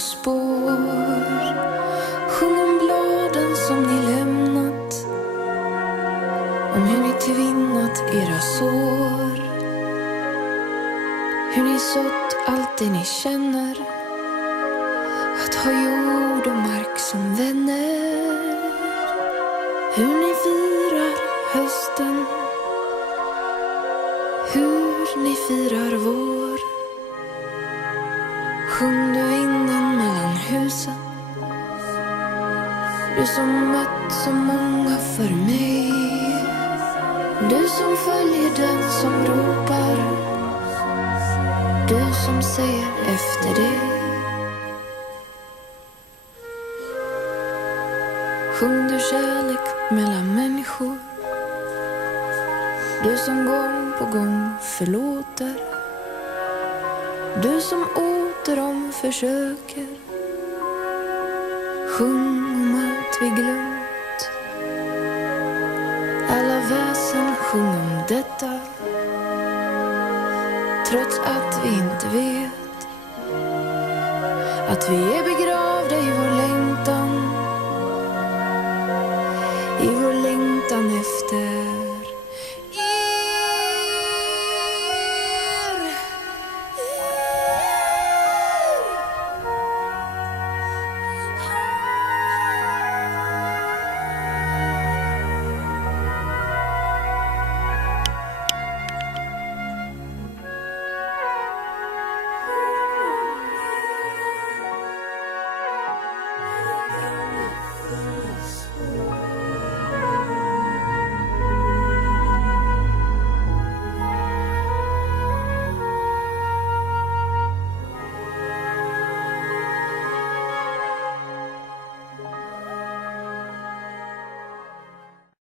spår. Sjung om bladen som ni lämnat, om hur ni tvinnat era sår, hur ni sått allt det ni känner, att ha jord och mark som vänner. Hur ni firar hösten, hur ni firar vår. Sjung du vinden mellan husen, du som mött så många för mig, du som följer den som ropar, du som säger efter dig. Sjung du kärlek mellan människor, du som gång på gång förlåter, du som återom försöker. Sjung om allt vi glömt, alla väsen sjung om detta, trots att vi inte vet att vi är begravda i vår längtan, i vår längtan efter